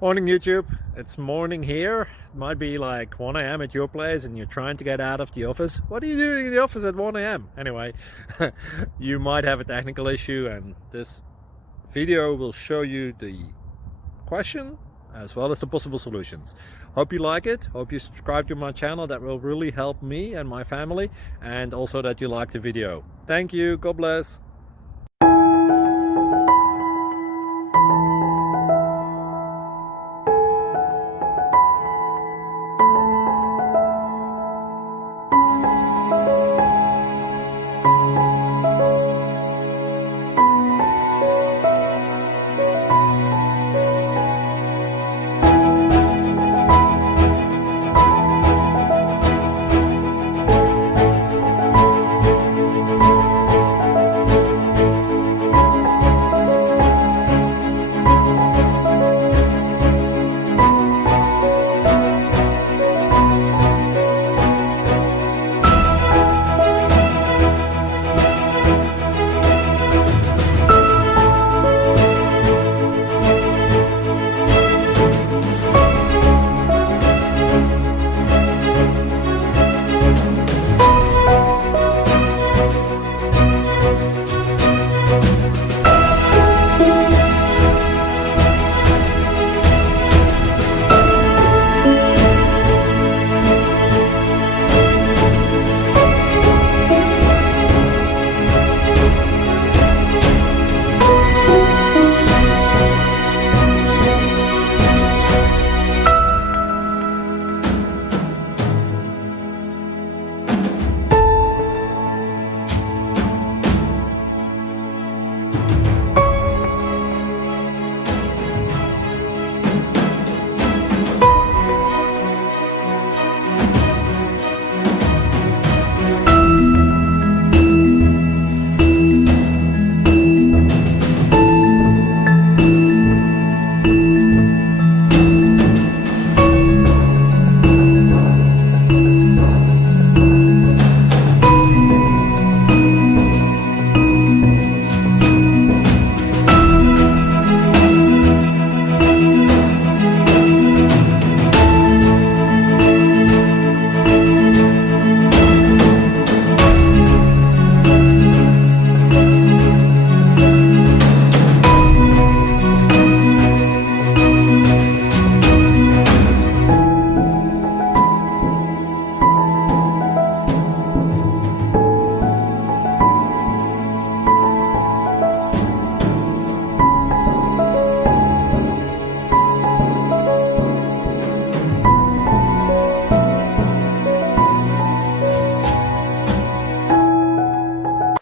Morning YouTube, it's morning here. It might be like 1 a.m. at your place and you're trying to get out of the office. What are you doing in the office at 1 a.m.? Anyway, you might have a technical issue and this video will show you the question as well as the possible solutions. Hope you like it, hope you subscribe to my channel. That will really help me and my family, and also that you like the video. Thank you, God bless.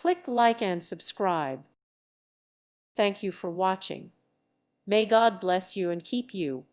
Click like and subscribe. Thank you for watching. May God bless you and keep you.